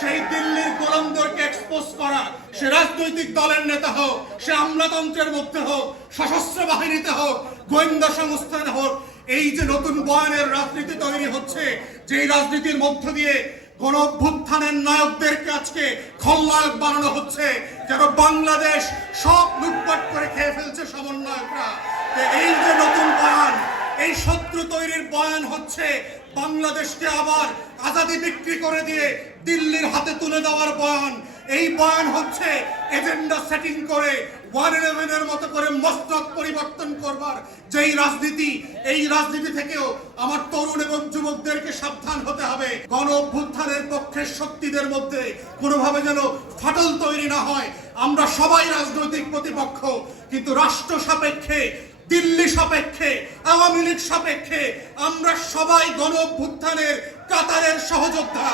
সেই দিল্লির গোলামদেরকে এক্সপোজ করা, সে রাজনৈতিক দলের নেতা হোক, সে আমলাতন্ত্রের মধ্যে হোক, সশস্ত্র বাহিনীতে হোক, গোয়েন্দা সংস্থানে হোক, এই যে নতুন বয়ানের রাজনীতি তৈরি হচ্ছে, যেই রাজনীতির মধ্য দিয়ে গণ অভ্যুত্থানের নায়কদেরকে আজকে খলনায়ক বানানো হচ্ছে, যেন বাংলাদেশ সব লুটপাট করে খেয়ে ফেলছে সমন্বয়করা। এই এই শত্রু তৈরির বয়ান হচ্ছে, বাংলাদেশকে আবার আজাদি বিক্রি করে দিয়ে দিল্লির হাতে তুলে দেওয়ার বয়ান। এই বয়ান হচ্ছে এজেন্ডা সেটিং করে ওয়ান ইলেভেনের মতো করে মস্তক পরিবর্তন করবার যেই রাজনীতি, এই রাজনীতি থেকেও আমার তরুণ এবং যুবকদেরকে সাবধান হতে হবে। গণ অভ্যুত্থানের পক্ষের শক্তিদের মধ্যে কোনোভাবে যেন ফাটল তৈরি না হয়। আমরা সবাই রাজনৈতিক প্রতিপক্ষ, কিন্তু রাষ্ট্র সাপেক্ষে, দিল্লি সাপেক্ষে আওয়ামী লীগ সাপেক্ষে আমরা সবাই গণ অভ্যুত্থানের কাতারের সহযোদ্ধা।